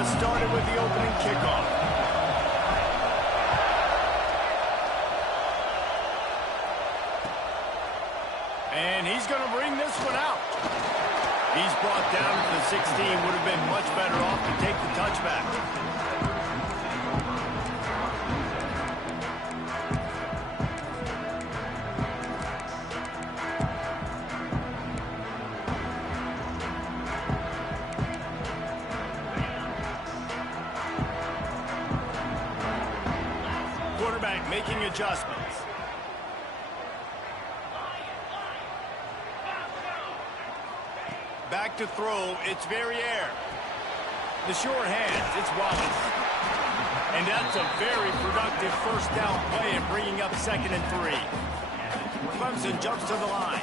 us started with the opening kickoff. And he's going to bring this one out. He's brought down to the 16. Would have been much better off to take the touchback. Quarterback making adjustments. Back to throw, it's Verrier. The short hands, it's Wallace. And that's a very productive first down play and bringing up 2nd and 3. Clemson jumps to the line.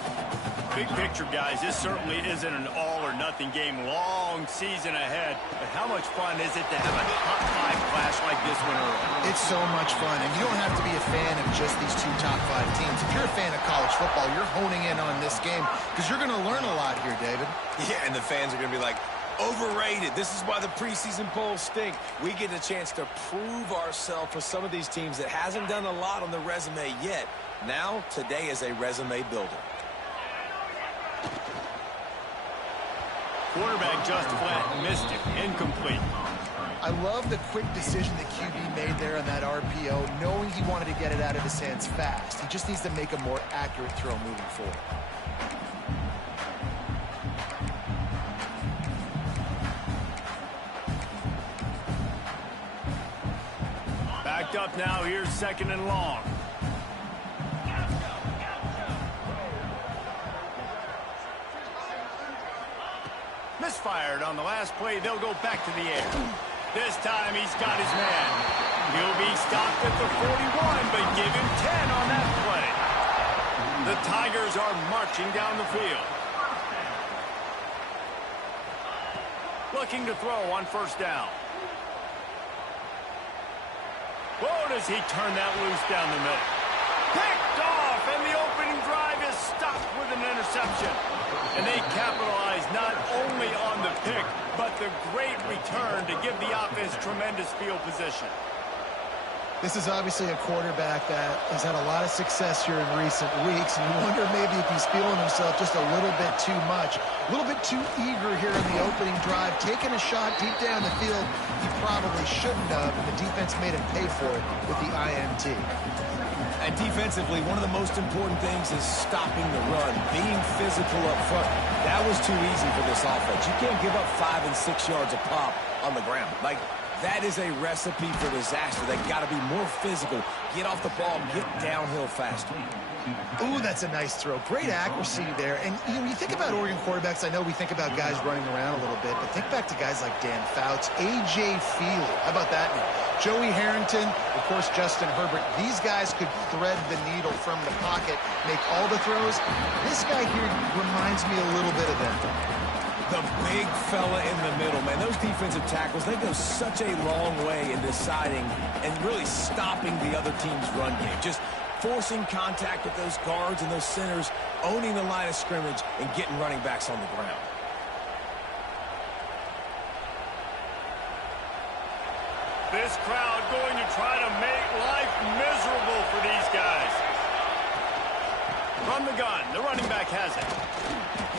Big picture, guys, this certainly isn't an all-or-nothing game. Long season ahead. But how much fun is it to have a top-5 clash like this one early? It's so much fun, and you don't have to be a fan of just these 2 top-5 teams. If you're a fan of college football, you're honing in on this game because you're going to learn a lot here, David. Yeah, and the fans are going to be like, overrated. This is why the preseason polls stink. We get a chance to prove ourselves with some of these teams that hasn't done a lot on the resume yet. Now, today is a resume builder. Quarterback just flat missed it. Incomplete. I love the quick decision that QB made there on that RPO, knowing he wanted to get it out of his hands fast. He just needs to make a more accurate throw moving forward. Backed up now. Here's 2nd and long. Misfired on the last play. They'll go back to the air. This time he's got his man. He'll be stopped at the 41, but give him 10 on that play. The Tigers are marching down the field. Looking to throw on first down. Whoa, does he turn that loose down the middle. Picked off, and the opening drive is stopped with an interception. And they capitalize not only on the pick, but the great return to give the offense tremendous field position. This is obviously a quarterback that has had a lot of success here in recent weeks, and you wonder maybe if he's feeling himself just a little bit too much, a little bit too eager here in the opening drive, taking a shot deep down the field he probably shouldn't have, and the defense made him pay for it with the INT. And defensively, one of the most important things is stopping the run, being physical up front. That was too easy for this offense. You can't give up 5 and 6 yards a pop on the ground. Like, that is a recipe for disaster. They got to be more physical, get off the ball, get downhill faster. Ooh, that's a nice throw. Great accuracy there. And you think about Oregon quarterbacks, I know we think about guys running around a little bit, but think back to guys like Dan Fouts, A.J. Feely. How about that name? Joey Harrington, of course, Justin Herbert. These guys could thread the needle from the pocket, make all the throws. This guy here reminds me a little bit of them. The big fella in the middle, man. Those defensive tackles, they go such a long way in deciding and really stopping the other team's run game. Just forcing contact with those guards and those centers, owning the line of scrimmage, and getting running backs on the ground. This crowd going to try to make life miserable for these guys. From the gun, the running back has it.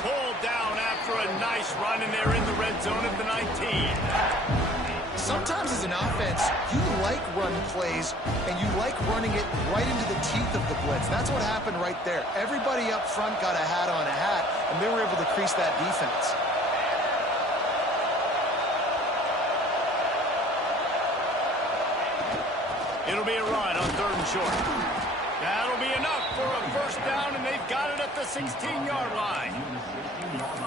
Pulled down after a nice run, and they're in the red zone at the 19. Sometimes as an offense, you like run plays, and you like running it right into the teeth of the blitz. That's what happened right there. Everybody up front got a hat on a hat, and they were able to crease that defense. It'll be a run on 3rd and short. That'll be enough for a first down, and they've got it at the 16-yard line.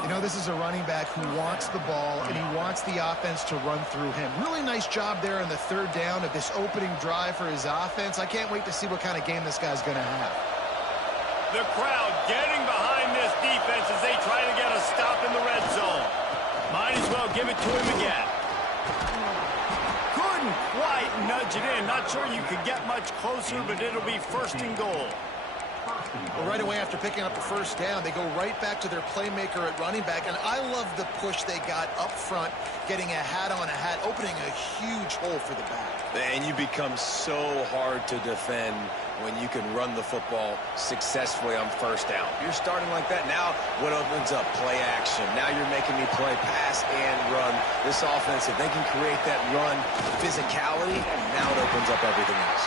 You know, this is a running back who wants the ball, and he wants the offense to run through him. Really nice job there on the 3rd down of this opening drive for his offense. I can't wait to see what kind of game this guy's going to have. The crowd getting behind this defense as they try to get a stop in the red zone. Might as well give it to him again. Couldn't quite nudge it in. Not sure you could get much closer, but it'll be 1st and goal. Well, right away after picking up the first down, they go right back to their playmaker at running back. And I love the push they got up front, getting a hat on a hat, opening a huge hole for the back. And you become so hard to defend when you can run the football successfully on first down. You're starting like that. Now what opens up? Play action. Now you're making me play pass and run. This offense, if they can create that run physicality, now it opens up everything else.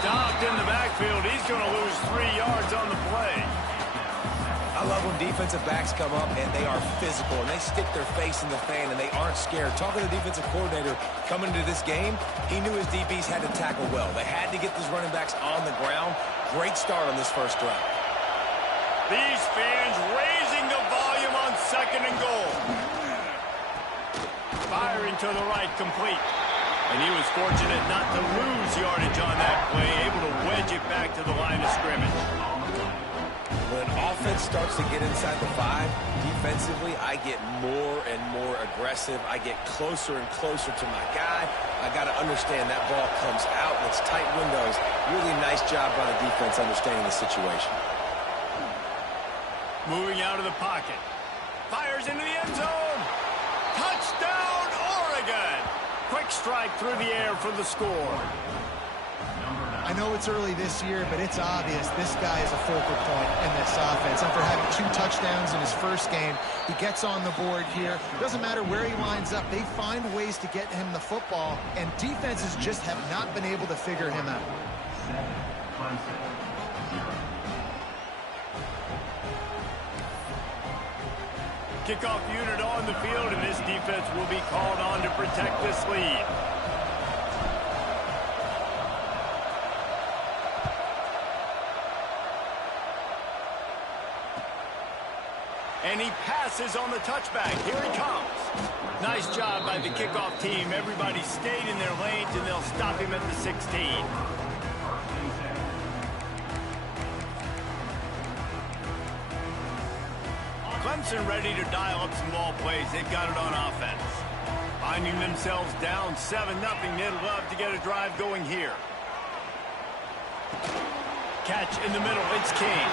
Stopped in the backfield. He's going to lose 3 yards on the play. I love when defensive backs come up and they are physical and they stick their face in the fan and they aren't scared. Talking to the defensive coordinator coming into this game, he knew his DBs had to tackle well. They had to get these running backs on the ground. Great start on this first drive. These fans raising the volume on 2nd and goal. Firing to the right, complete. And he was fortunate not to lose yardage on that play, able to wedge it back to the line of scrimmage. When offense starts to get inside the 5, defensively, I get more and more aggressive. I get closer and closer to my guy. I got to understand that ball comes out and it's tight windows. Really nice job by the defense understanding the situation. Moving out of the pocket. Fires into the end zone. Touchdown, Oregon. Quick strike through the air for the score. I know it's early this year, but it's obvious this guy is a focal point in this offense. After having 2 touchdowns in his first game, he gets on the board here. Doesn't matter where he lines up. They find ways to get him the football, and defenses just have not been able to figure him out. Kickoff unit on the field, and this defense will be called on to protect this lead. And he passes on the touchback. Here he comes. Nice job by the kickoff team. Everybody stayed in their lanes, and they'll stop him at the 16. Clemson ready to dial up some ball plays. They've got it on offense. Finding themselves down 7-0. They'd love to get a drive going here. Catch in the middle. It's King.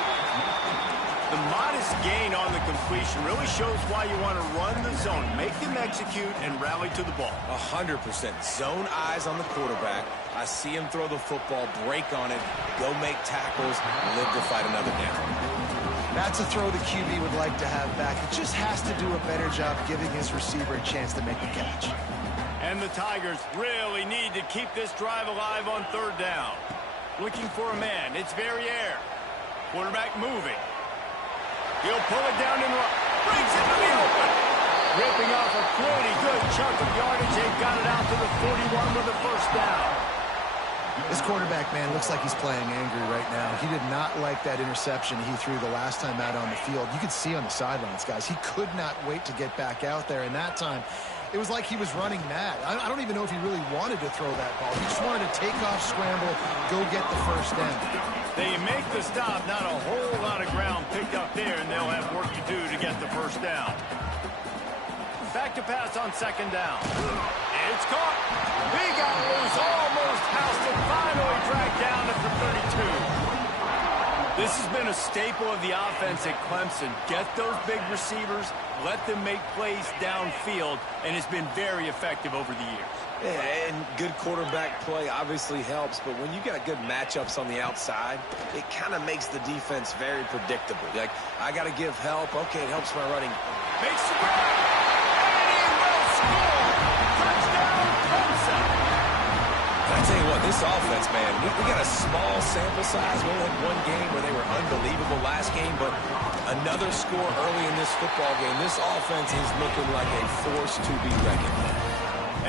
The modest gain on the completion really shows why you want to run the zone. Make them execute and rally to the ball. 100%. Zone eyes on the quarterback. I see him throw the football, break on it, go make tackles, live to fight another down. That's a throw the QB would like to have back. It just has to do a better job giving his receiver a chance to make the catch. And the Tigers really need to keep this drive alive on 3rd down. Looking for a man. It's Verrier. Quarterback moving. He'll pull it down and run. Brings it to the open. Ripping off a pretty good chunk of yardage. They've got it out to the 41 with the first down. This quarterback, man, looks like he's playing angry right now. He did not like that interception he threw the last time out on the field. You could see on the sidelines, guys, he could not wait to get back out there. And that time, it was like he was running mad. I don't even know if he really wanted to throw that ball. He just wanted to take off, scramble, go get the first down. They make the stop. Not a whole lot of ground picked up there, and they'll have work to do to get the first down. Back to pass on 2nd down. It's caught. He got loose, almost housed it, finally dragged down at the 32. This has been a staple of the offense at Clemson. Get those big receivers, let them make plays downfield, and it's been very effective over the years. Yeah, and good quarterback play obviously helps, but when you got good matchups on the outside, it kind of makes the defense very predictable. Like, I got to give help. Okay, it helps my running. Makes the grab. Touchdown, Clemson. I tell you what, this offense, man, we got a small sample size. We only had 1 game where they were unbelievable last game, but another score early in this football game. This offense is looking like a force to be reckoned with.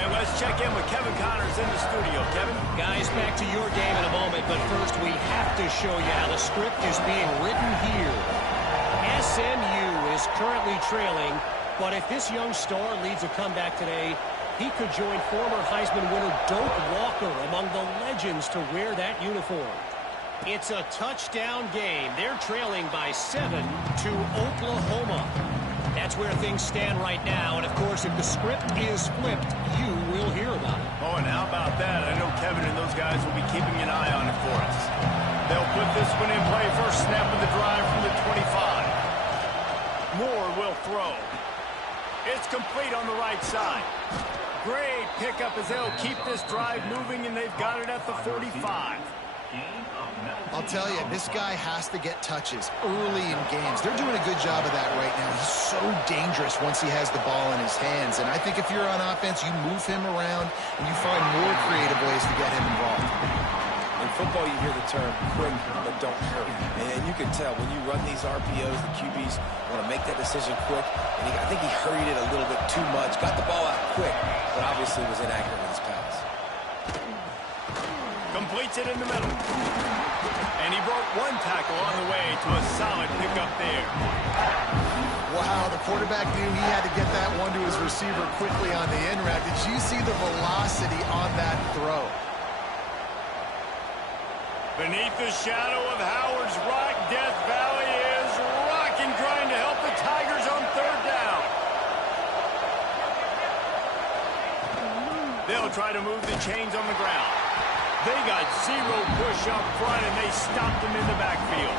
And let's check in with Kevin Connors in the studio. Kevin? Guys, back to your game in a moment, but first we have to show you how the script is being written here. SMU is currently trailing, but if this young star leads a comeback today, he could join former Heisman winner Doak Walker among the legends to wear that uniform. It's a touchdown game. They're trailing by 7 to Oklahoma. That's where things stand right now, and of course, if the script is flipped, you will hear about it. Oh, and how about that? I know Kevin and those guys will be keeping an eye on it for us. They'll put this one in play. First snap of the drive from the 25. Moore will throw. It's complete on the right side. Great pickup as they'll keep this drive moving, and they've got it at the 45. I'll tell you, this guy has to get touches early in games. They're doing a good job of that right now. He's so dangerous once he has the ball in his hands. And I think if you're on offense, you move him around and you find more creative ways to get him involved. In football, you hear the term quick but don't hurry. And you can tell when you run these RPOs, the QBs want to make that decision quick. And I think he hurried it a little bit too much. Got the ball out quick, but obviously was inaccurate in his pass. Completes it in the middle. And he broke one tackle on the way to a solid pickup there. Wow, the quarterback knew he had to get that one to his receiver quickly on the in route. Did you see the velocity on that throw? Beneath the shadow of Howard's Rock, Death Valley is rocking, trying to help the Tigers on third down. They'll try to move the chains on the ground. They got zero push up front, and they stopped them in the backfield.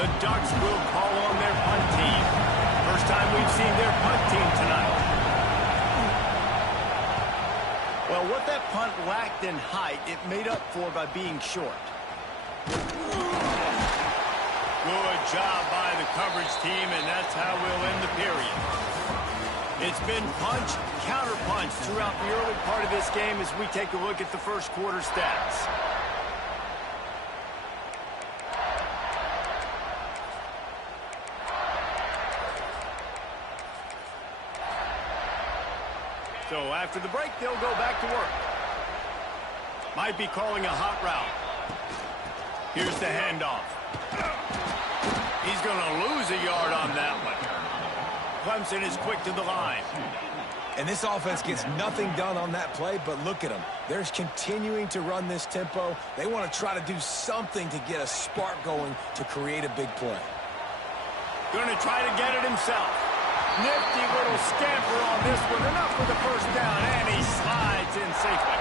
The Ducks will call on their punt team. First time we've seen their punt team tonight. Well, what that punt lacked in height, it made up for by being short. Good job by the coverage team, and that's how we'll end the period. It's been punch, counter-punch throughout the early part of this game as we take a look at the first quarter stats. So after the break, they'll go back to work. Might be calling a hot route. Here's the handoff. He's going to lose a yard on that one. Clemson is quick to the line. And this offense gets nothing done on that play, but look at them. They're continuing to run this tempo. They want to try to do something to get a spark going to create a big play. Going to try to get it himself. Nifty little scamper on this one. Enough for the first down, and he slides in safely.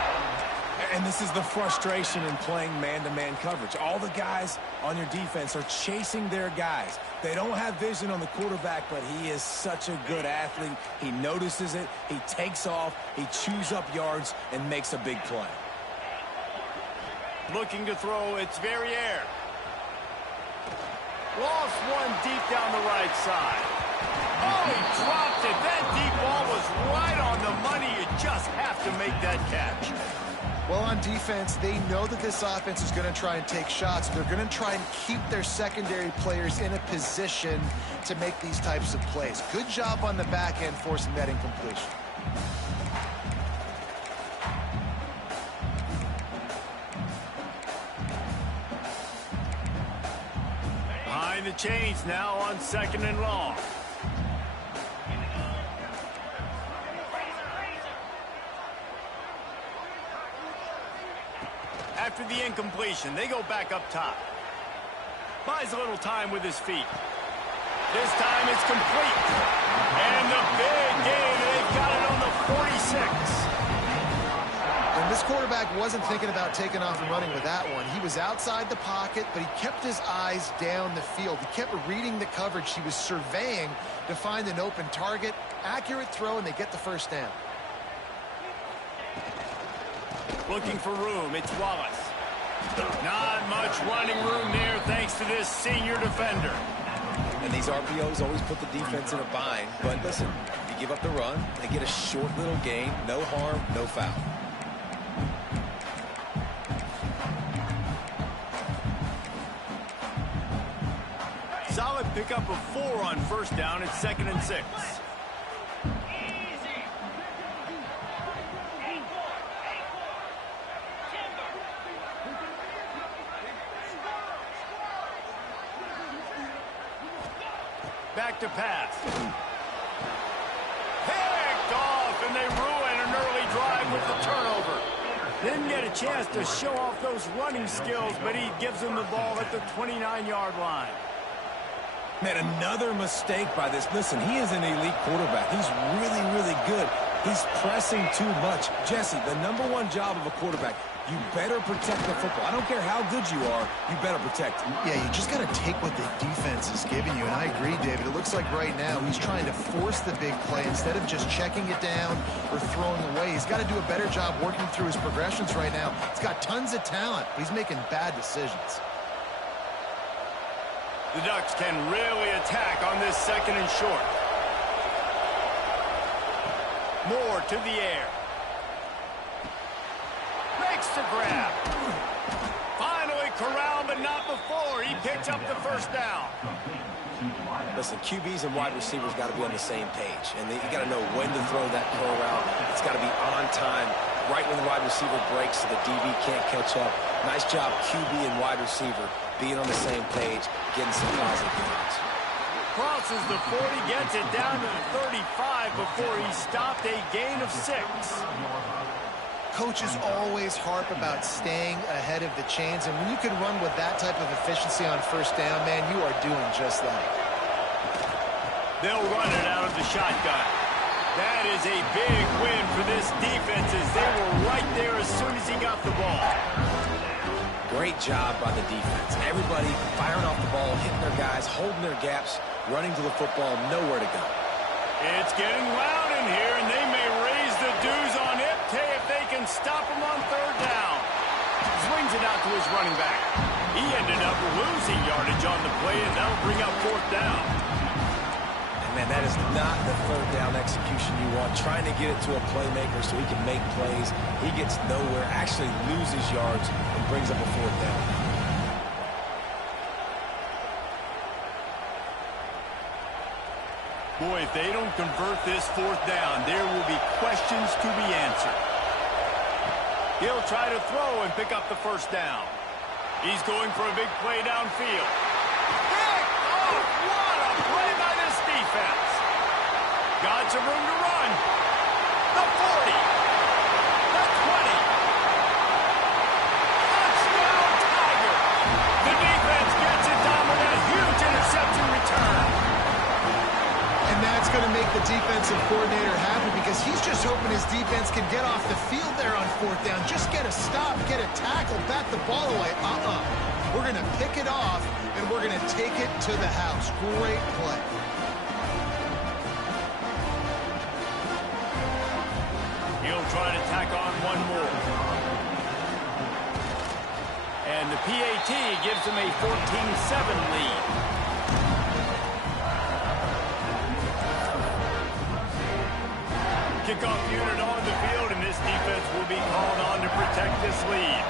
And this is the frustration in playing man-to-man coverage. All the guys on your defense are chasing their guys. They don't have vision on the quarterback, but he is such a good athlete. He notices it, he takes off, he chews up yards, and makes a big play. Looking to throw, it's Verrier. Lost one deep down the right side. Oh, he dropped it. That deep ball was right on the money. You just have to make that catch. Well, on defense, they know that this offense is going to try and take shots. They're going to try and keep their secondary players in a position to make these types of plays. Good job on the back end forcing that incompletion. Behind the chains now on 2nd and long. After the incompletion, they go back up top. Buys a little time with his feet. This time it's complete. And the big gain, they've got it on the 46. And this quarterback wasn't thinking about taking off and running with that one. He was outside the pocket, but he kept his eyes down the field. He kept reading the coverage. He was surveying to find an open target. Accurate throw, and they get the first down. Looking for room, it's Wallace. Not much running room there thanks to this senior defender. And these RPOs always put the defense in a bind. But listen, you give up the run, they get a short little gain, no harm, no foul. Solid pickup of 4 on first down. It's 2nd and 6. Back to pass. Picked off, and they ruin an early drive with the turnover. Didn't get a chance to show off those running skills, but he gives them the ball at the 29-yard line. Man, another mistake by this. Listen, he is an elite quarterback. He's really, really good. He's pressing too much. Jesse, the #1 job of a quarterback, you better protect the football. I don't care how good you are, you better protect it. Yeah, you just got to take what the defense is giving you, and I agree, David. It looks like right now he's trying to force the big play instead of just checking it down or throwing away. He's got to do a better job working through his progressions right now. He's got tons of talent, but he's making bad decisions. The Ducks can really attack on this 2nd and short. Moore to the air. Makes the grab. Finally corralled, but not before. He picks up the first down. Listen, QBs and wide receivers got to be on the same page, and you got to know when to throw that curl route. It's got to be on time, right when the wide receiver breaks so the DB can't catch up. Nice job, QB and wide receiver, being on the same page, getting some positive yards. Crosses the 40, gets it down to the 35 before he stopped, a gain of 6. Coaches always harp about staying ahead of the chains, and when you can run with that type of efficiency on first down, man, you are doing just that. They'll run it out of the shotgun. That is a big win for this defense as they were right there as soon as he got the ball. Great job by the defense. Everybody firing off the ball, hitting their guys, holding their gaps, running to the football, nowhere to go. It's getting loud in here, and they may raise the dues on Ipte if they can stop him on 3rd down. Swings it out to his running back. He ended up losing yardage on the play, and that'll bring up 4th down. And man, that is not the 3rd down execution you want. Trying to get it to a playmaker so he can make plays. He gets nowhere, actually loses yards, and brings up a 4th down. Boy, if they don't convert this 4th down, there will be questions to be answered. He'll try to throw and pick up the 1st down. He's going for a big play downfield. Oh, what a play by this defense. Got some room to run. The 40. The 20. Touchdown, Tiger. The defense gets it done with a huge interception return. And that's going to make the defensive coordinator happy because he's just hoping his defense can get off the field there on 4th down. Just get a stop, get a tackle, bat the ball away. We're going to pick it off, and we're going to take it to the house. Great play. He'll try to tack on one more. And the PAT gives him a 14-7 lead. Kickoff unit on the field, and this defense will be called on to protect this lead.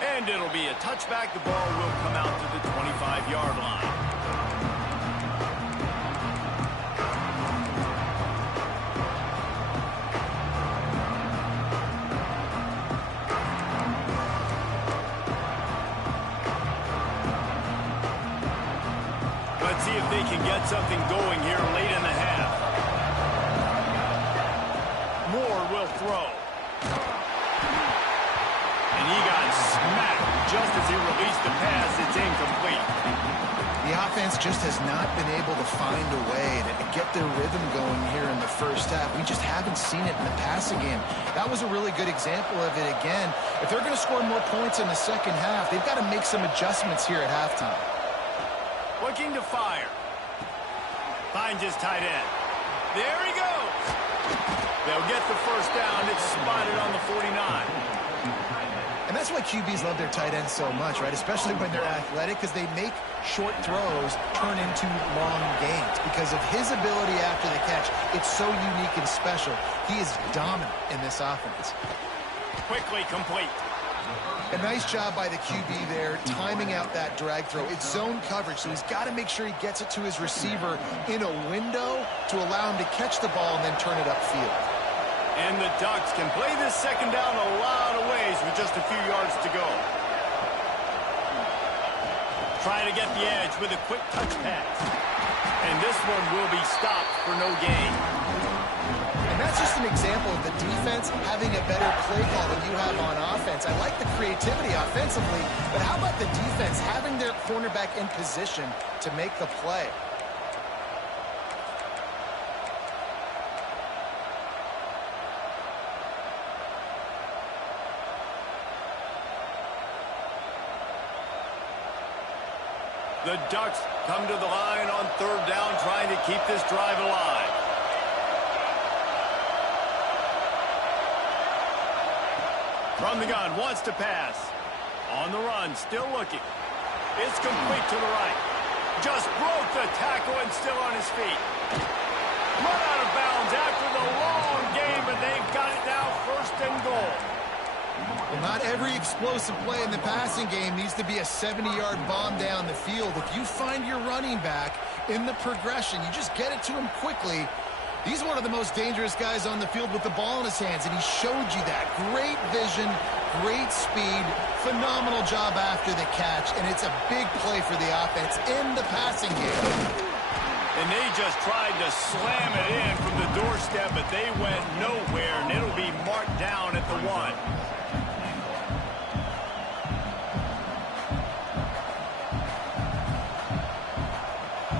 And it'll be a touchback. The ball will come out to the 25-yard line. Let's see if they can get something going here late in the half. Moore will throw. And he got smacked just as he released the pass. It's incomplete. The offense just has not been able to find a way to get their rhythm going here in the first half. We just haven't seen it in the passing game. That was a really good example of it again. If they're going to score more points in the second half, they've got to make some adjustments here at halftime. Looking to fire. Finds his tight end. There he goes. They'll get the 1st down. It's spotted on the 49. And that's why QBs love their tight ends so much, right? Especially when they're athletic, because they make short throws turn into long gains. Because of his ability after the catch, it's so unique and special. He is dominant in this offense. Quickly complete. A nice job by the QB there, timing out that drag throw. It's zone coverage, so he's got to make sure he gets it to his receiver in a window to allow him to catch the ball and then turn it upfield. And the Ducks can play this 2nd down a lot of ways with just a few yards to go. Trying to get the edge with a quick touch pass. And this one will be stopped for no gain. And that's just an example of the defense having a better play call than you have on offense. I like the creativity offensively, but how about the defense having their cornerback in position to make the play? The Ducks come to the line on third down, trying to keep this drive alive. From the gun, wants to pass. On the run, still looking. It's complete to the right. Just broke the tackle and still on his feet. Run out of bounds after the long game, but they've got it now, first and goal. Well, not every explosive play in the passing game needs to be a 70-yard bomb down the field. If you find your running back in the progression, you just get it to him quickly. He's one of the most dangerous guys on the field with the ball in his hands, and he showed you that. Great vision, great speed, phenomenal job after the catch, and it's a big play for the offense in the passing game. And they just tried to slam it in from the doorstep, but they went nowhere, and it'll be marked down at the 1.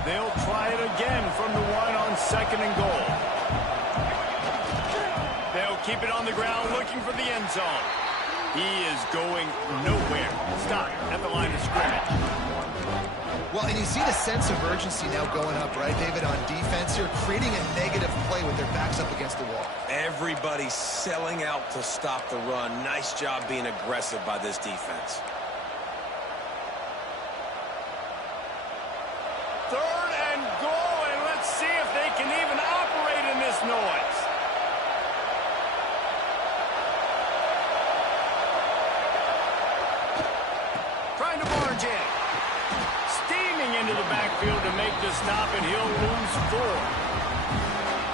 They'll try it again from the 1 on second and goal. They'll keep it on the ground looking for the end zone. He is going nowhere. Stop at the line of scrimmage. Well, and you see the sense of urgency now going up, right, David, on defense here, creating a negative play with their backs up against the wall. Everybody's selling out to stop the run. Nice job being aggressive by this defense. Third and goal, and let's see if they can even operate in this noise. Trying to barge in. Steaming into the backfield to make the stop, and he'll lose 4.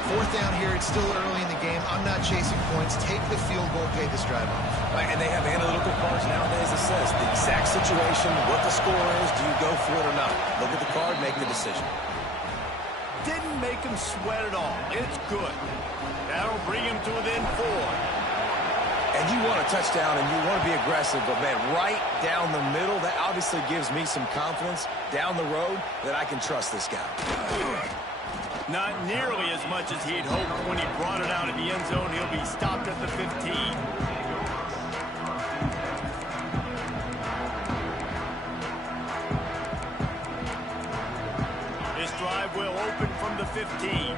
Fourth down here, it's still early in the game. I'm not chasing points. Take the field goal, pay this drive off. Right, and they have analytical cards nowadays that says the exact situation, what the score is, do you go for it or not? Look at the card, make the decision. Didn't make him sweat at all. It's good. That'll bring him to within 4. And you want a touchdown and you want to be aggressive, but man, right down the middle, that obviously gives me some confidence down the road that I can trust this guy. Not nearly as much as he'd hoped when he brought it out in the end zone. He'll be stopped at the 15. This drive will open from the 15.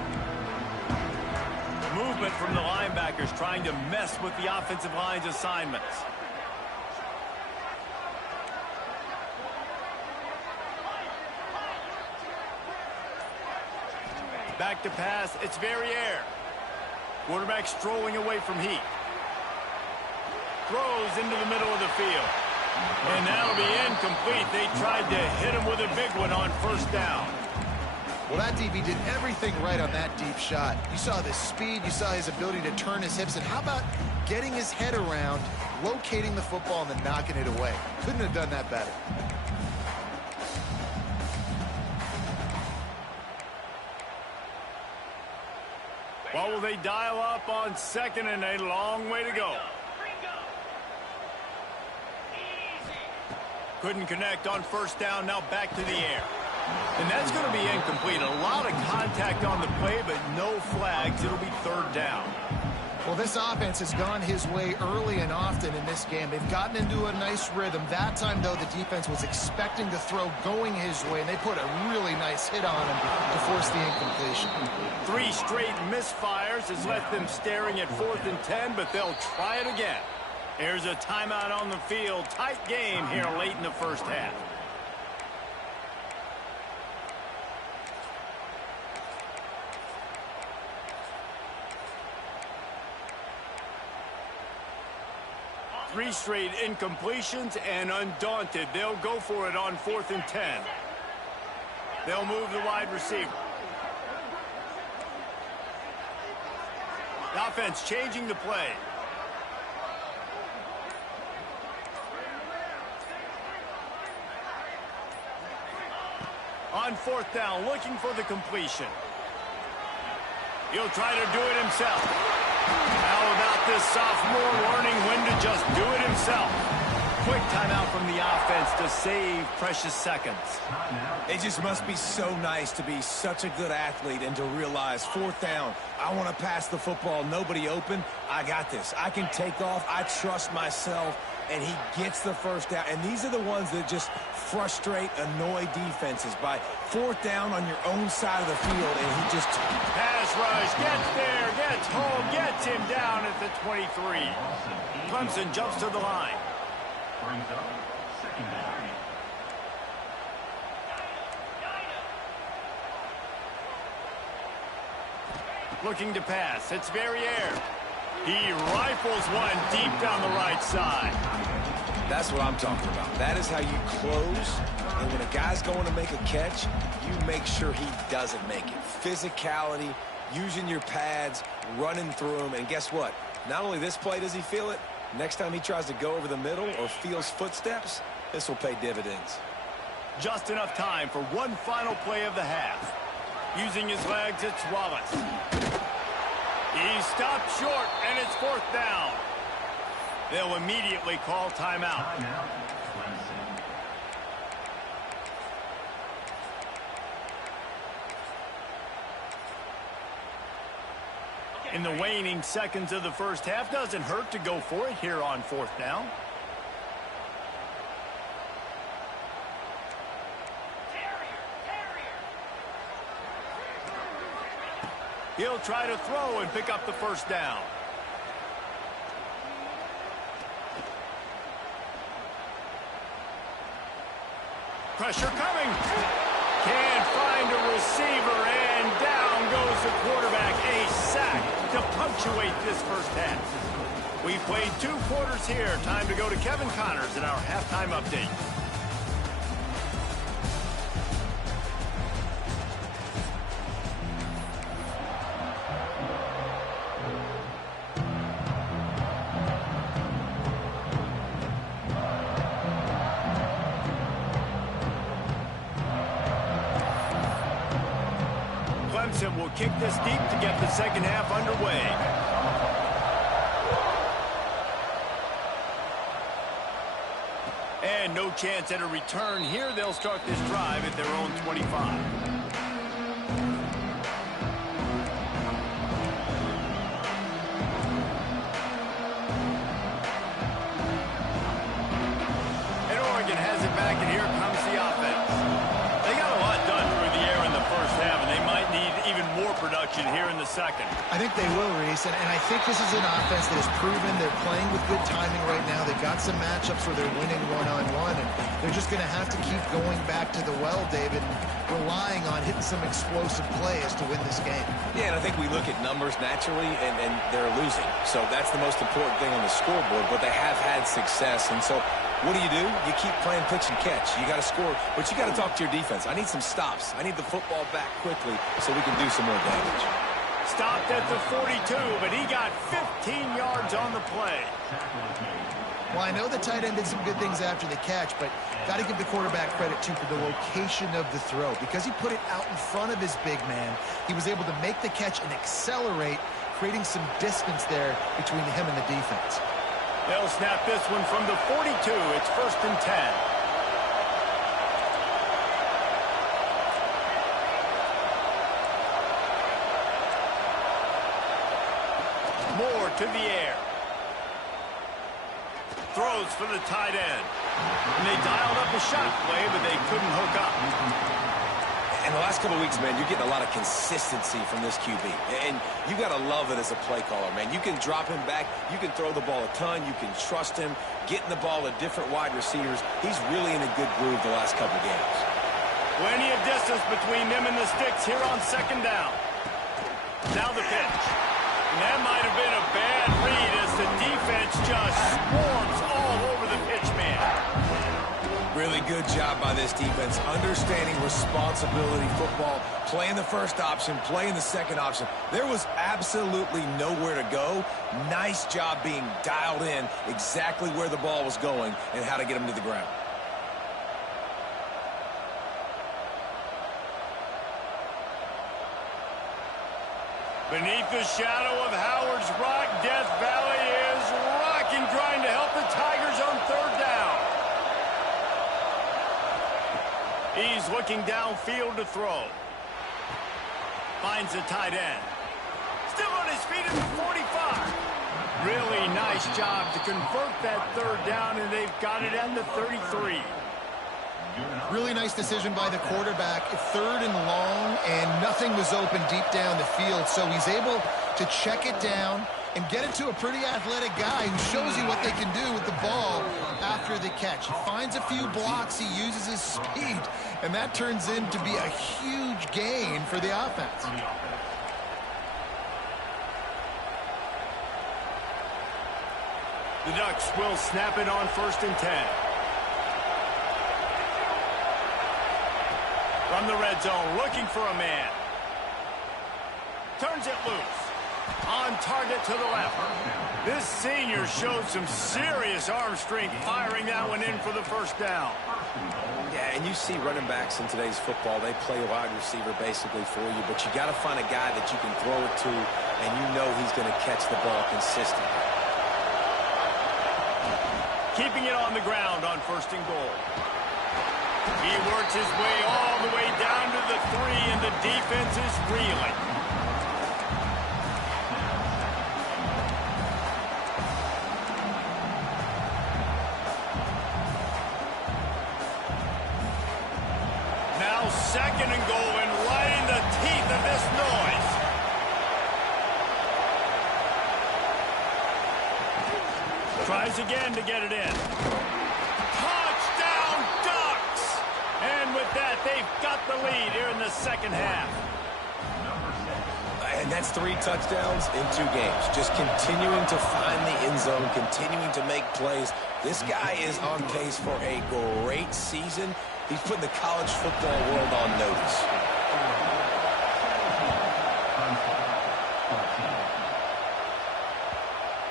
Movement from the linebackers trying to mess with the offensive line's assignments. Back to pass, it's Verrier. Quarterback strolling away from Heath. Throws into the middle of the field. And that'll be incomplete. They tried to hit him with a big one on first down. Well, that DB did everything right on that deep shot. You saw the speed, you saw his ability to turn his hips, and how about getting his head around, locating the football, and then knocking it away? Couldn't have done that better. Well, will they dial up on second and a long way to go? Couldn't connect on first down, now back to the air. And that's going to be incomplete. A lot of contact on the play, but no flags. It'll be third down. Well, this offense has gone his way early and often in this game. They've gotten into a nice rhythm. That time, though, the defense was expecting the throw going his way, and they put a really nice hit on him to force the incompletion. 3 straight misfires has left them staring at 4th and 10, but they'll try it again. There's a timeout on the field. Tight game here late in the first half. Three straight incompletions, and undaunted, they'll go for it on 4th and 10. They'll move the wide receiver. The offense changing the play. On fourth down, looking for the completion. He'll try to do it himself. How about this sophomore learning when to just do it himself? Quick timeout from the offense to save precious seconds. It just must be so nice to be such a good athlete and to realize fourth down, I want to pass the football, nobody open, I got this. I can take off, I trust myself, and he gets the first down. And these are the ones that just frustrate, annoy defenses by fourth down on your own side of the field, and he just... Pass rush, gets there, gets home, gets him down at the 23. Clemson jumps to the line. Brings up second down. Looking to pass. It's Verrier. He rifles one deep down the right side. That's what I'm talking about. That is how you close. And when a guy's going to make a catch, you make sure he doesn't make it. Physicality, using your pads, running through them. And guess what? Not only this play does he feel it, next time he tries to go over the middle or feels footsteps, this will pay dividends. Just enough time for one final play of the half. Using his legs, it's Wallace. He stopped short, and it's fourth down. They'll immediately call timeout. In the waning seconds of the first half, doesn't hurt to go for it here on fourth down. He'll try to throw and pick up the first down. Pressure coming. Can't find a receiver, and down goes the quarterback. A sack to punctuate this first half. We've played 2 quarters here. Time to go to Kevin Connors in our halftime update. Clemson will kick this deep to get the second half underway. And no chance at a return here. They'll start this drive at their own 25. And Oregon has it back, and here comes the offense. They got a lot done through the air in the first half, and they might need even more production here in the second. I think they will, Reese, and I think this is an offense that has proven they're playing with good timing right now. They've got some matchups where they're winning one-on-one, and they're just going to have to keep going back to the well, David, and relying on hitting some explosive plays to win this game. Yeah, and I think we look at numbers naturally, and they're losing. So that's the most important thing on the scoreboard, but they have had success. And so what do? You keep playing pitch and catch. You got to score, but you got to talk to your defense. I need some stops. I need the football back quickly so we can do some more damage. Stopped at the 42, but he got 15 yards on the play. Well, I know the tight end did some good things after the catch, but got to give the quarterback credit, too, for the location of the throw. Because he put it out in front of his big man, he was able to make the catch and accelerate, creating some distance there between him and the defense. They'll snap this one from the 42. It's 1st and 10. Moore to the air. Throws for the tight end. And they dialed up a shot play, but they couldn't hook up. In the last couple of weeks, man, you're getting a lot of consistency from this QB. And you got to love it as a play caller, man. You can drop him back. You can throw the ball a ton. You can trust him. Getting the ball to different wide receivers. He's really in a good groove the last couple of games. Plenty of distance between them and the sticks here on 2nd down. Now the pitch. And that might have been a bad read as the defense just swarms all over the pitch man. Really good job by this defense, understanding responsibility football, playing the first option, playing the second option. There was absolutely nowhere to go. Nice job being dialed in exactly where the ball was going and how to get him to the ground. Beneath the shadow of Howard's Rock, Death Valley is rocking, trying to help the Tigers on third down. He's looking downfield to throw. Finds the tight end. Still on his feet at the 45. Really nice job to convert that third down, and they've got it at the 33. Really nice decision by the quarterback. Third and long, and nothing was open deep down the field, so he's able to check it down and get it to a pretty athletic guy who shows you what they can do with the ball after the catch. He finds a few blocks, he uses his speed, and that turns into be a huge gain for the offense. The Ducks will snap it on 1st and 10. From the red zone, looking for a man. Turns it loose. On target to the left. This senior showed some serious arm strength, firing that one in for the first down. Yeah, and you see running backs in today's football, they play wide receiver basically for you, but you got to find a guy that you can throw it to, and you know he's going to catch the ball consistently. Keeping it on the ground on 1st and goal. He works his way all the way down to the 3, and the defense is reeling. Now 2nd and goal, and right in the teeth of this noise. Tries again to get it in. Touchdown, Ducks! And with that, they've got the lead here in the second half. And that's 3 touchdowns in 2 games. Just continuing to find the end zone, continuing to make plays. This guy is on pace for a great season. He's putting the college football world on notice.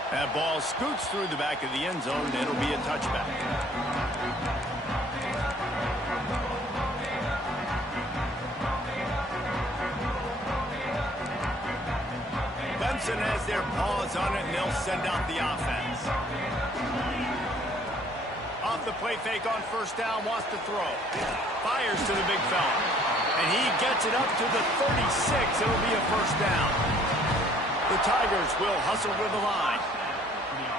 That ball scoots through the back of the end zone, and it'll be a touchback. Clemson has their paws on it, and they'll send out the offense. Off the play fake on 1st down, wants to throw. Fires to the big fella. And he gets it up to the 36. It'll be a 1st down. The Tigers will hustle with the line.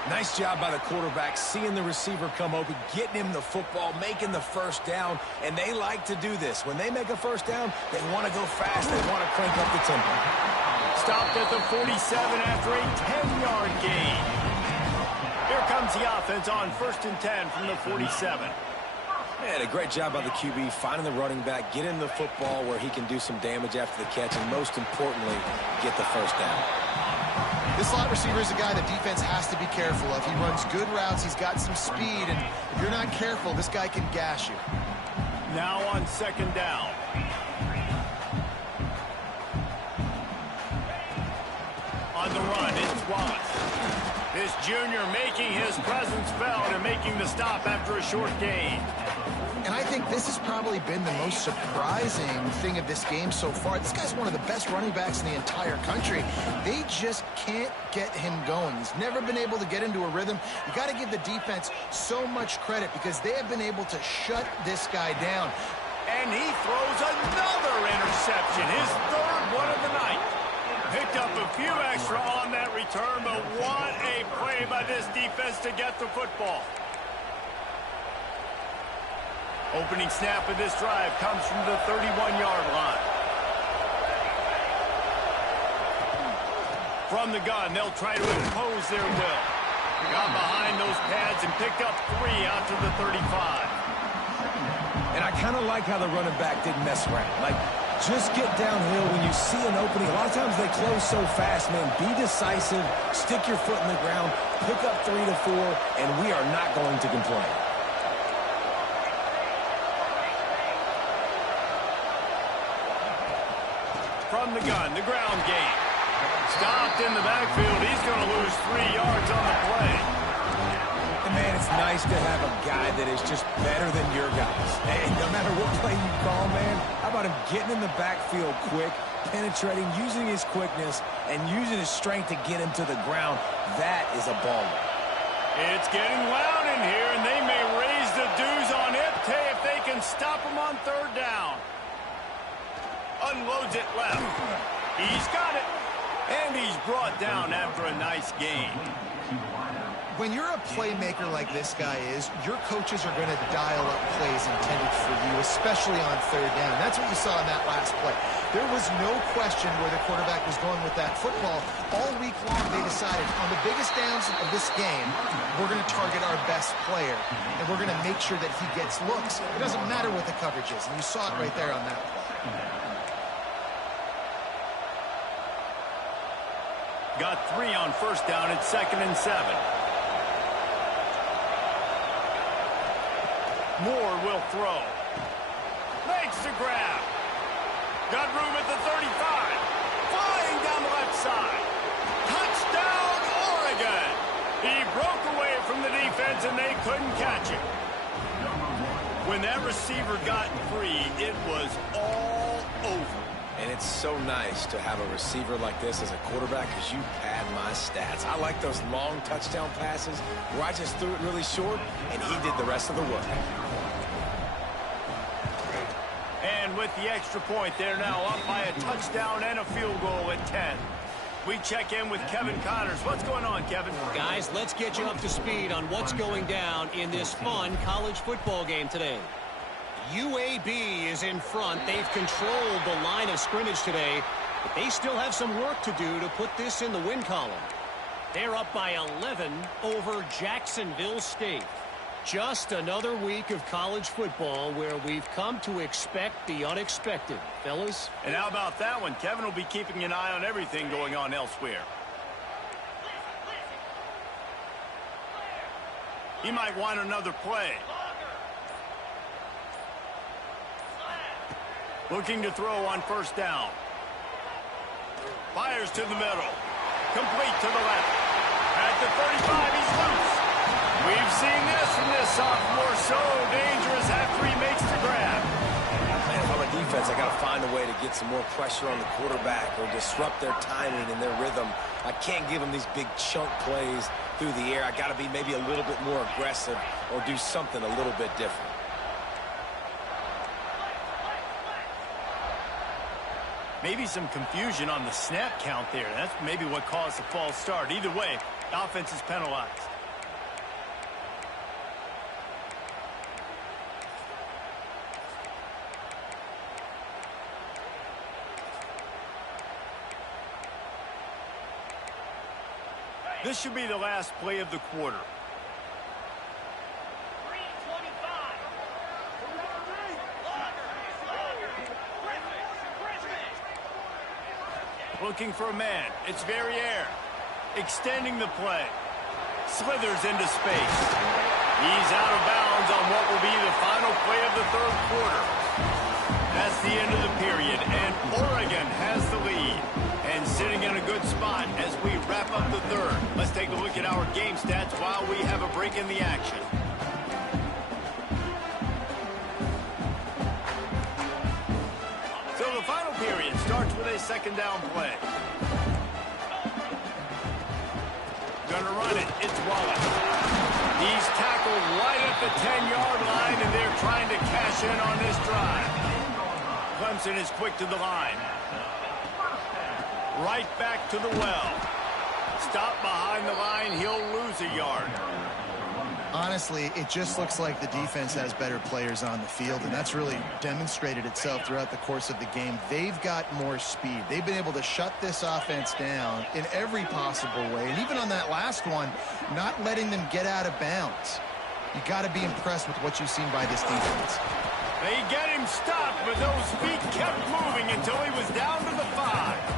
Nice job by the quarterback, seeing the receiver come open, getting him the football, making the 1st down, and they like to do this. When they make a 1st down, they want to go fast, they want to crank up the tempo. Stopped at the 47 after a 10-yard gain. Here comes the offense on 1st and 10 from the 47. Man, a great job by the QB, finding the running back, getting the football where he can do some damage after the catch, and most importantly, get the 1st down. This slot receiver is a guy the defense has to be careful of. He runs good routes, he's got some speed, and if you're not careful, this guy can gash you. Now on 2nd down. On the run, it's Wallace. This junior making his presence felt and making the stop after a short gain. And I think this has probably been the most surprising thing of this game so far. This guy's one of the best running backs in the entire country. They just can't get him going. He's never been able to get into a rhythm. You got to give the defense so much credit because they have been able to shut this guy down. And he throws another interception, his 3rd one of the night. Picked up a few extra on that return, but what a play by this defense to get the football. Opening snap of this drive comes from the 31-yard line. From the gun, they'll try to impose their will. Got behind those pads and picked up 3 out to the 35. And I kind of like how the running back didn't mess around. Like, just get downhill when you see an opening. A lot of times they close so fast, man. Be decisive, stick your foot in the ground, pick up 3 to 4, and we are not going to complain. From the gun, the ground game. Stopped in the backfield. He's going to lose 3 yards on the play. And man, it's nice to have a guy that is just better than your guys. And no matter what play you call, man, how about him getting in the backfield quick, penetrating, using his quickness, and using his strength to get him to the ground. That is a baller. It's getting loud in here, and they may raise the dues on Ipte if they can stop him on third down. Unloads it left. He's got it. And he's brought down after a nice gain. When you're a playmaker like this guy is, your coaches are going to dial up plays intended for you, especially on third down. That's what you saw in that last play. There was no question where the quarterback was going with that football. All week long, they decided, on the biggest downs of this game, we're going to target our best player, and we're going to make sure that he gets looks. It doesn't matter what the coverage is, and you saw it right there on that play. Got 3 on first down at 2nd and 7. Moore will throw. Makes the grab. Got room at the 35. Flying down the left side. Touchdown, Oregon. He broke away from the defense, and they couldn't catch him. When that receiver got free, it was all over. And it's so nice to have a receiver like this as a quarterback because you pad my stats. I like those long touchdown passes where I just threw it really short, and he did the rest of the work. And with the extra point, they're now up by a touchdown and a field goal at 10. We check in with Kevin Connors. What's going on, Kevin? Guys, let's get you up to speed on what's going down in this fun college football game today. UAB is in front. They've controlled the line of scrimmage today, but they still have some work to do to put this in the win column. They're up by 11 over Jacksonville State. Just another week of college football where we've come to expect the unexpected, fellas. And how about that one? Kevin will be keeping an eye on everything going on elsewhere. He might want another play. Looking to throw on first down. Fires to the middle. Complete to the left. At the 35, he's loose. We've seen this from this sophomore. So dangerous after he makes the grab. Man, if I'm a defense, I got to find a way to get some more pressure on the quarterback or disrupt their timing and their rhythm. I can't give them these big chunk plays through the air. I got to be maybe a little bit more aggressive or do something a little bit different. Maybe some confusion on the snap count there. That's maybe what caused the false start. Either way, offense is penalized. This should be the last play of the quarter. Looking for a man. It's Verrier. Extending the play. Slithers into space. He's out of bounds on what will be the final play of the third quarter. That's the end of the period, and Oregon has the lead. And sitting in a good spot as we wrap up the third. Let's take a look at our game stats while we have a break in the action. So the final period starts with a second down play. Gonna run it. It's Wallace. He's tackled right at the 10-yard line, and they're trying to cash in on this drive. Clemson is quick to the line. Right back to the well. Stop behind the line. He'll lose a yard. Honestly, it just looks like the defense has better players on the field, and that's really demonstrated itself throughout the course of the game. They've got more speed. They've been able to shut this offense down in every possible way, and even on that last one, not letting them get out of bounds. You got to be impressed with what you've seen by this defense. They get him stopped, but those feet kept moving until he was down to the 5.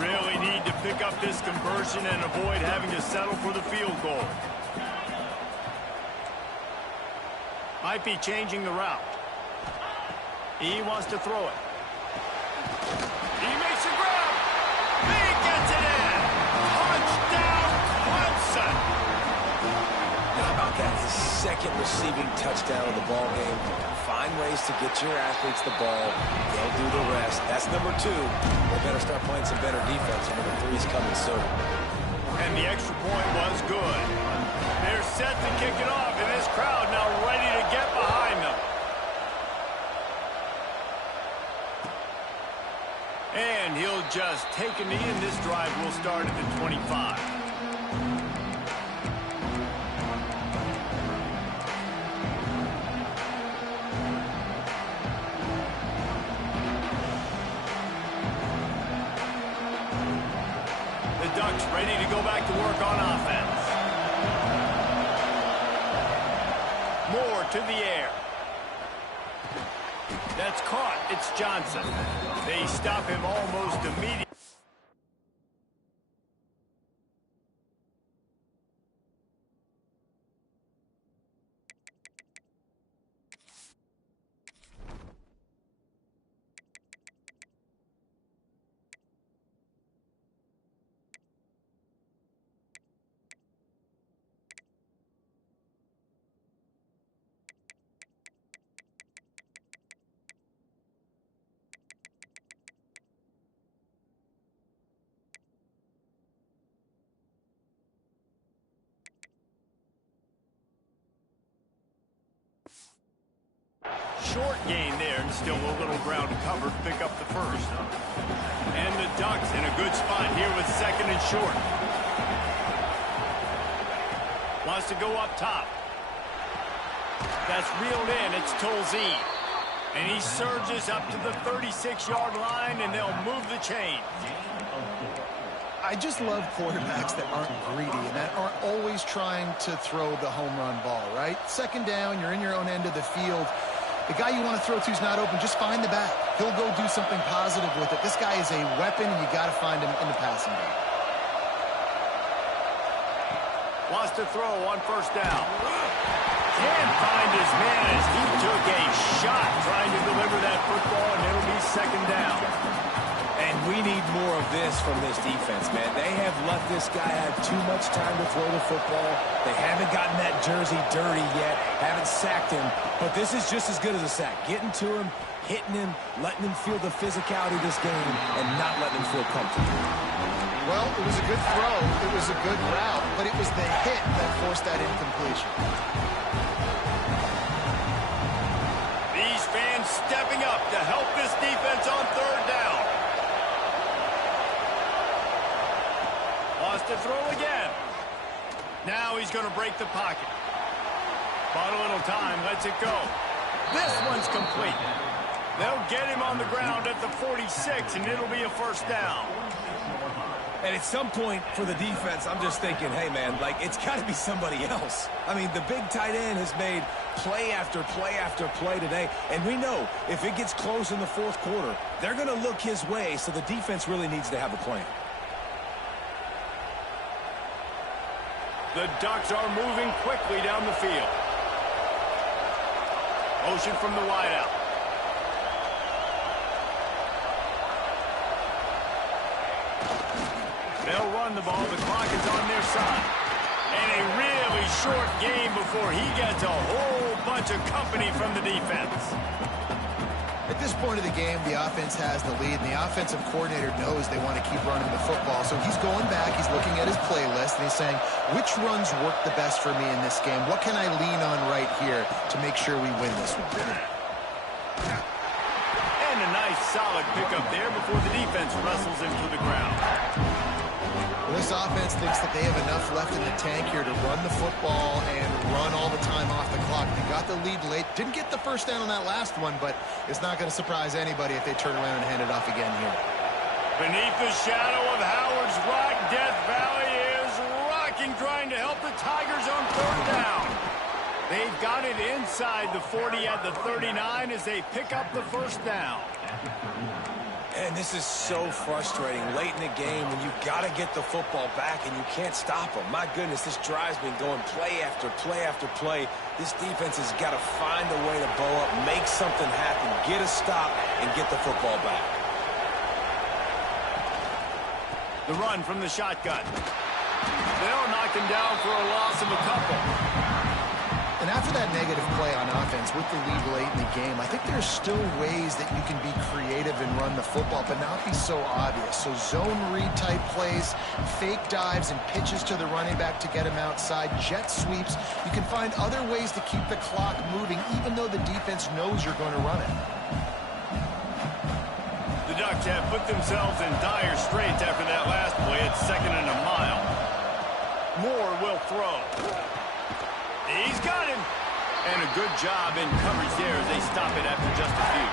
Really need to pick up this conversion and avoid having to settle for the field goal. Might be changing the route. He wants to throw it. He makes a grab. He gets it in. Touchdown, Clemson. How about that? His second receiving touchdown of the ball game. Find ways to get your athletes the ball. They'll do the rest. That's that's number 2. They better start playing some better defense, and number 3 is coming soon. And the extra point was good. They're set to kick it off, and this crowd now ready to get behind them. And he'll just take a knee, and this drive will start at the 25. The Ducks ready to go back to work on offense. Moore to the air. That's caught. It's Johnson. They stop him almost immediately. Short gain there, and still a little ground covered to pick up the first. And the Ducks in a good spot here with second and short. Wants to go up top. That's reeled in. It's Tolzien. And he surges up to the 36-yard line, and they'll move the chain. I just love quarterbacks that aren't greedy and that aren't always trying to throw the home run ball, right? Second down, you're in your own end of the field. The guy you want to throw to is not open. Just find the back. He'll go do something positive with it. This guy is a weapon, and you got to find him in the passing game. Wants to throw on first down. Can't find his man as he took a shot trying to deliver that football, and it'll be second down. And we need more of this from this defense, man. They have let this guy have too much time to throw the football. They haven't gotten that jersey dirty yet, haven't sacked him. But this is just as good as a sack. Getting to him, hitting him, letting him feel the physicality of this game, and not letting him feel comfortable. Well, it was a good throw. It was a good route, but it was the hit that forced that incompletion. These fans stepping up to help this defense on third down. Wants to throw again. Now he's going to break the pocket. Bought a little time, lets it go. This one's complete. They'll get him on the ground at the 46, and it'll be a first down. And at some point for the defense, I'm just thinking, hey, man, like, it's got to be somebody else. I mean, the big tight end has made play after play after play today. And we know if it gets close in the fourth quarter, they're going to look his way, so the defense really needs to have a plan. The Ducks are moving quickly down the field. Motion from the wideout. They'll run the ball. The clock is on their side. And a really short game before he gets a whole bunch of company from the defense. At this point of the game, the offense has the lead, and the offensive coordinator knows they want to keep running the football. So he's going back, he's looking at his playlist, and he's saying, which runs work the best for me in this game? What can I lean on right here to make sure we win this one? And a nice solid pickup there before the defense wrestles him to the ground. This offense thinks that they have enough left in the tank here to run the football and run all the time off the clock. They got the lead late. Didn't get the first down on that last one, but it's not going to surprise anybody if they turn around and hand it off again here. Beneath the shadow of Howard's Rock, Death Valley is rocking, trying to help the Tigers on third down. They've got it inside the 40 at the 39 as they pick up the first down. And this is so frustrating late in the game when you got to get the football back and you can't stop them. My goodness, this drive's been going play after play after play. This defense has got to find a way to bow up, make something happen, get a stop, and get the football back. The run from the shotgun. They'll knock him down for a loss of a couple. And after that negative play on offense with the lead late in the game, I think there's still ways that you can be creative and run the football, but not be so obvious. So zone read type plays, fake dives and pitches to the running back to get him outside, jet sweeps. You can find other ways to keep the clock moving, even though the defense knows you're going to run it. The Ducks have put themselves in dire straits after that last play. It's 2nd and a mile. Moore will throw. He's got him. And a good job in coverage there as they stop it after just a few.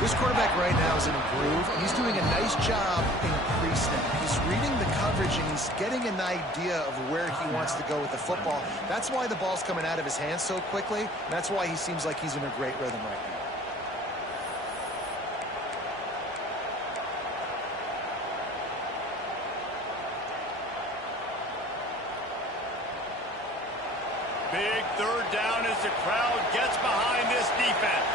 This quarterback right now is in a groove, and he's doing a nice job in pre-snap. He's reading the coverage, and he's getting an idea of where he wants to go with the football. That's why the ball's coming out of his hands so quickly. And that's why he seems like he's in a great rhythm right now. Big 3rd down as the crowd gets behind this defense.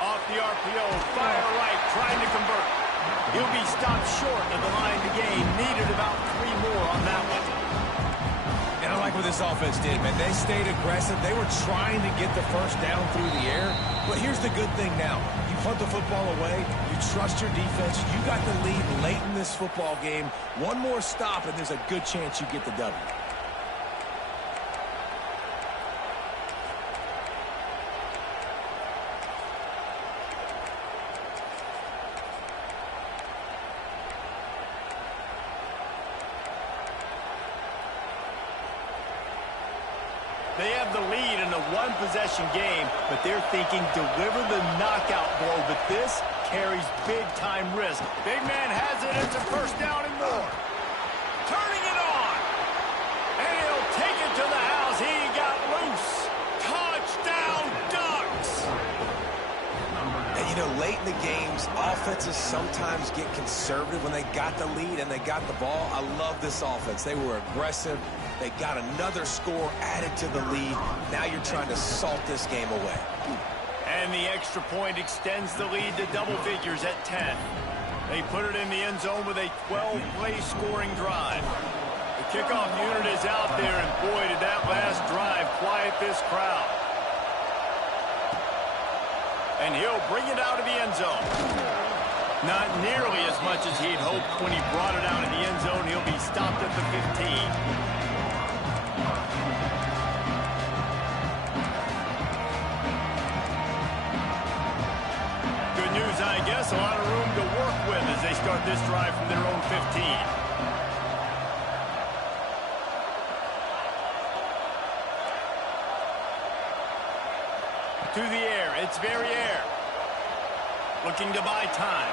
Off the RPO, fire right, trying to convert. He'll be stopped short of the line to gain. Needed about 3 more on that one. And I like what this offense did, man. They stayed aggressive. They were trying to get the first down through the air. But here's the good thing now. You punt the football away. You trust your defense. You got the lead late in this football game. One more stop, and there's a good chance you get the W. They have the lead in a one-possession game, but they're thinking deliver the knockout blow, but this carries big-time risk. Big man has it. It's a 1st down and more. Turning it on. And he'll take it to the house. He got loose. Touchdown, Ducks. And, you know, late in the games, offenses sometimes get conservative when they got the lead and they got the ball. I love this offense. They were aggressive. They got another score added to the lead. Now you're trying to salt this game away. And the extra point extends the lead to double figures at 10. They put it in the end zone with a 12-play scoring drive. The kickoff unit is out there, and boy, did that last drive quiet this crowd. And he'll bring it out of the end zone. Not nearly as much as he'd hoped when he brought it out of the end zone. He'll be stopped at the 15. I guess a lot of room to work with as they start this drive from their own 15. To the air, it's Verrier. Looking to buy time.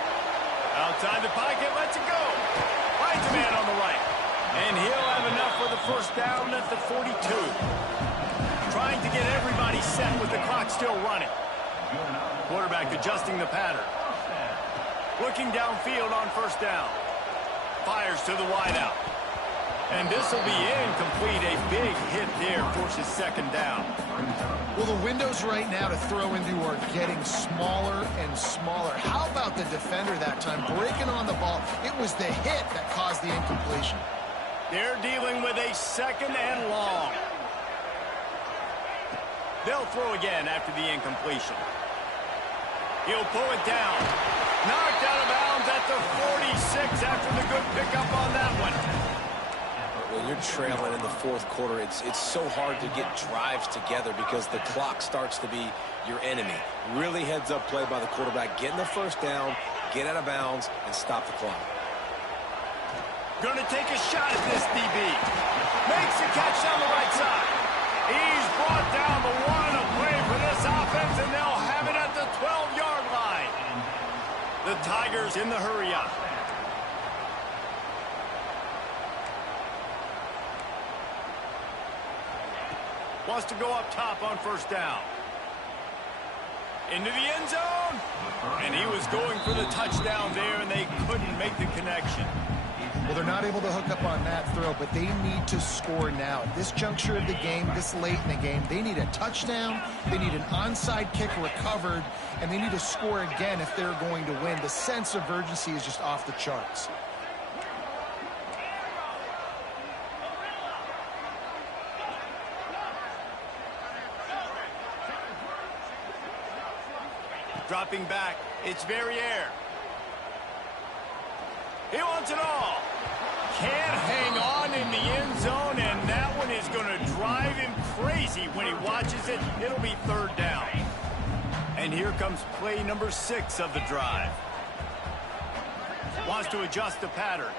Outside the pocket, lets it go. Finds a man on the right. And he'll have enough for the 1st down at the 42. Trying to get everybody set with the clock still running. Quarterback adjusting the pattern. Looking downfield on 1st down. Fires to the wideout. And this will be incomplete. A big hit there forces 2nd down. Well, the windows right now to throw into are getting smaller and smaller. How about the defender that time breaking on the ball? It was the hit that caused the incompletion. They're dealing with a 2nd and long. They'll throw again after the incompletion. He'll pull it down. Knocked out of bounds at the 46 after the good pickup on that one. When you're trailing in the 4th quarter, it's so hard to get drives together because the clock starts to be your enemy. Really heads-up play by the quarterback. Getting the 1st down, get out of bounds, and stop the clock. Going to take a shot at this DB. Makes the catch on the right side. He's brought down the 1 of play for this offense, and they'll have it at the 12-yard line. The Tigers in the hurry-up. Wants to go up top on 1st down. Into the end zone. And he was going for the touchdown there, and they couldn't make the connection. Well, they're not able to hook up on that throw, but they need to score now. At this juncture of the game, this late in the game, they need a touchdown, they need an onside kick recovered, and they need to score again if they're going to win. The sense of urgency is just off the charts. Dropping back. It's Verrier. He wants it all. Can't hang on in the end zone, and that one is going to drive him crazy when he watches it. It'll be third down. And here comes play number 6 of the drive. Wants to adjust the pattern.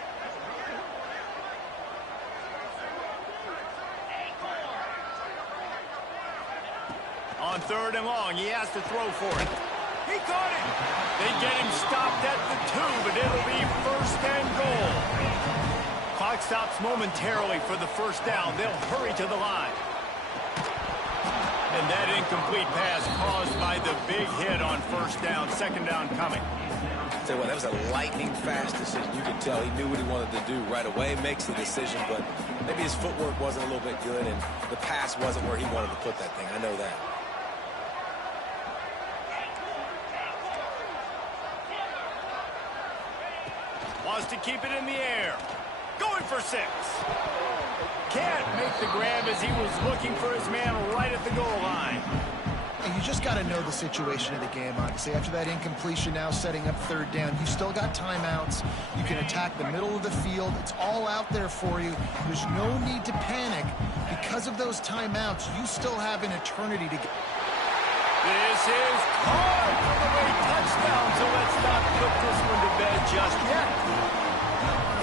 On third and long, he has to throw for it. He caught it. They get him stopped at the 2, but it'll be first and goal. Clock stops momentarily for the first down. They'll hurry to the line. And that incomplete pass caused by the big hit on first down. Second down coming. Tell you what, that was a lightning-fast decision. You could tell he knew what he wanted to do right away, makes the decision, but maybe his footwork wasn't a little bit good, and the pass wasn't where he wanted to put that thing. I know that. Wants to keep it in the air. Going for 6. Can't make the grab as he was looking for his man right at the goal line. And you just got to know the situation of the game, obviously. After that incompletion, now setting up third down, you've still got timeouts. You can attack the middle of the field. It's all out there for you. There's no need to panic. Because of those timeouts, you still have an eternity to get. This is caught for the way touchdown, so let's not put this one to bed just yet.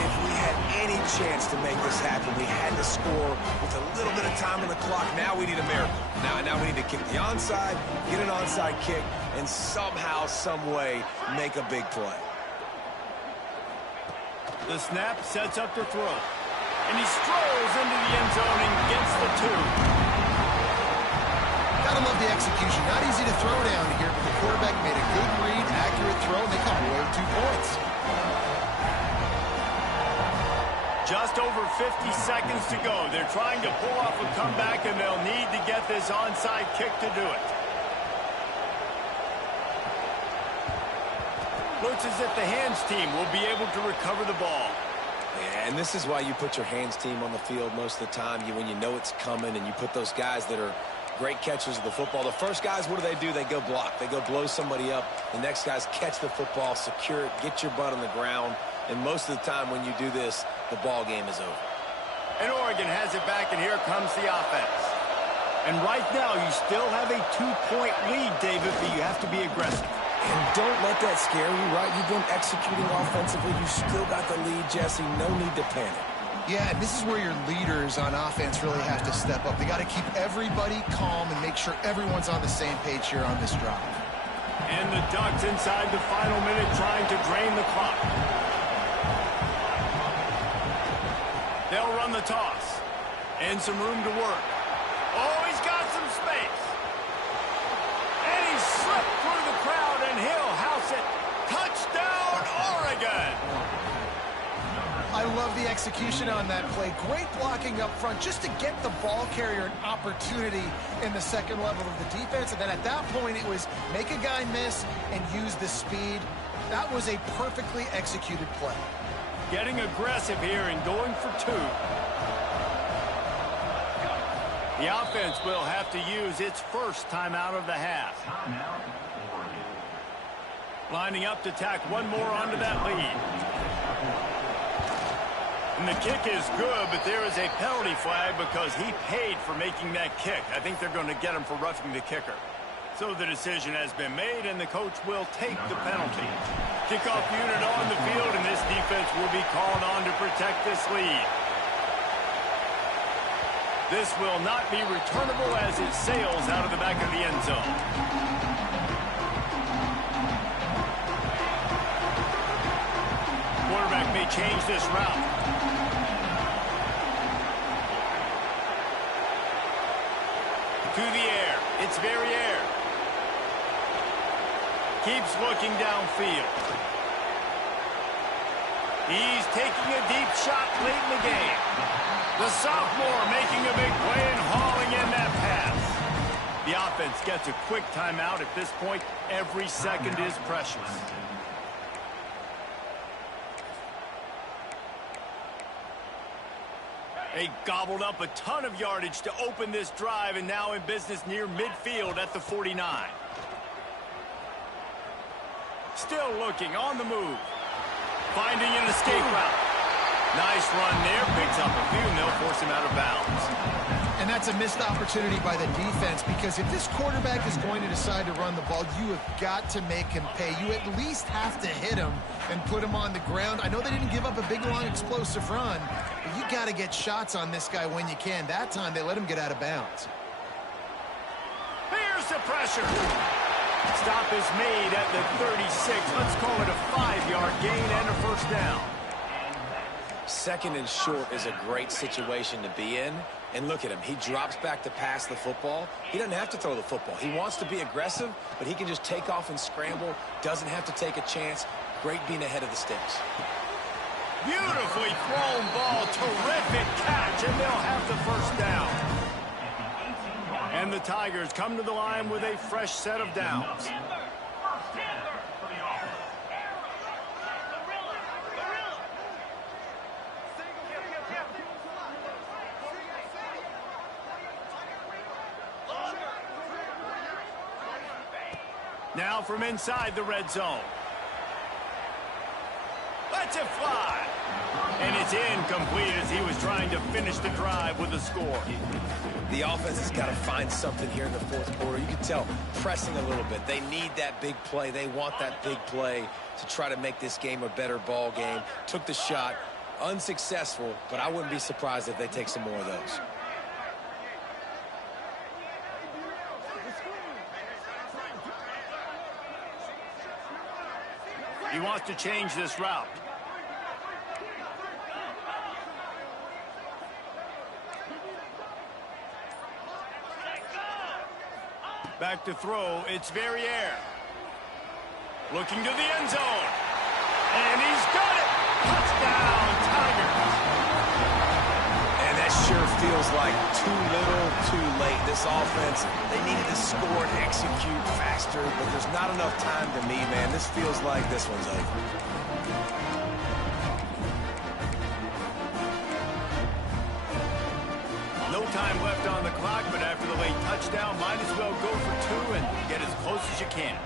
If we had any chance to make this happen, we had to score with a little bit of time on the clock. Now we need a miracle. Now we need to kick the onside, get an onside kick, and somehow, some way, make a big play. The snap sets up the throw. And he strolls into the end zone and gets the 2. Gotta love the execution. Not easy to throw down here, but the quarterback made a good read, accurate throw, and they come away with 2 points. Just over 50 seconds to go. They're trying to pull off a comeback, and they'll need to get this onside kick to do it. Looks as if the hands team will be able to recover the ball. Yeah, and this is why you put your hands team on the field most of the time. When you know it's coming, and you put those guys that are great catchers of the football. The first guys, what do? They go block. They go blow somebody up. The next guys catch the football, secure it, get your butt on the ground. And most of the time when you do this, the ball game is over. And Oregon has it back, and here comes the offense. And right now, you still have a 2-point lead, David, but you have to be aggressive. And don't let that scare you, right? You've been executing offensively. You still got the lead, Jesse. No need to panic. Yeah, and this is where your leaders on offense really have to step up. They got to keep everybody calm and make sure everyone's on the same page here on this drive. And the Ducks inside the final minute trying to drain the clock. They'll run the toss. And some room to work. Oh, he's got some space. And he slipped through the crowd, and he'll house it. Touchdown, Oregon! I love the execution on that play. Great blocking up front just to get the ball carrier an opportunity in the second level of the defense. And then at that point, it was make a guy miss and use the speed. That was a perfectly executed play. Getting aggressive here and going for 2. The offense will have to use its first timeout of the half. Lining up to tack one more onto that lead. And the kick is good, but there is a penalty flag because he paid for making that kick. I think they're going to get him for roughing the kicker. So the decision has been made, and the coach will take the penalty. Kickoff unit on the field, and this defense will be called on to protect this lead. This will not be returnable as it sails out of the back of the end zone. Quarterback may change this route. To the air. It's Verrier. Keeps looking downfield. He's taking a deep shot late in the game. The sophomore making a big play and hauling in that pass. The offense gets a quick timeout. At this point, every second is precious. They gobbled up a ton of yardage to open this drive, and now in business near midfield at the 49. Still looking on the move. Finding an escape route. Nice run there. Picks up a few, and they'll force him out of bounds. And that's a missed opportunity by the defense, because if this quarterback is going to decide to run the ball, you have got to make him pay. You at least have to hit him and put him on the ground. I know they didn't give up a big, long, explosive run, but you got to get shots on this guy when you can. That time, they let him get out of bounds. Here's the pressure. Stop is made at the 36. Let's call it a 5-yard gain and a first down. Second and short is a great situation to be in. And look at him. He drops back to pass the football. He doesn't have to throw the football. He wants to be aggressive, but he can just take off and scramble. Doesn't have to take a chance. Great being ahead of the sticks. Beautifully thrown ball. Terrific catch, and they'll have the first down. And the Tigers come to the line with a fresh set of downs. Now from inside the red zone. Lets it fly. And it's incomplete as he was trying to finish the drive with a score. The offense has got to find something here in the fourth quarter. You can tell pressing a little bit. They need that big play. They want that big play to try to make this game a better ball game. Took the shot. Unsuccessful, but I wouldn't be surprised if they take some more of those. He wants to change this route. Back to throw. It's Verrier. Looking to the end zone. And he's got it. Touchdown, Tigers. And that sure feels like too little, too late. This offense, they needed to score and execute faster, but there's not enough time to me, man. This feels like this one's over. No time left on the clock, but after the late touchdown, might as well go for two and get as close as you can.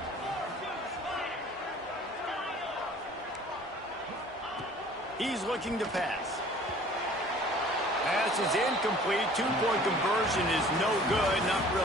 He's looking to pass. Pass is incomplete. Two-point conversion is no good. Not really.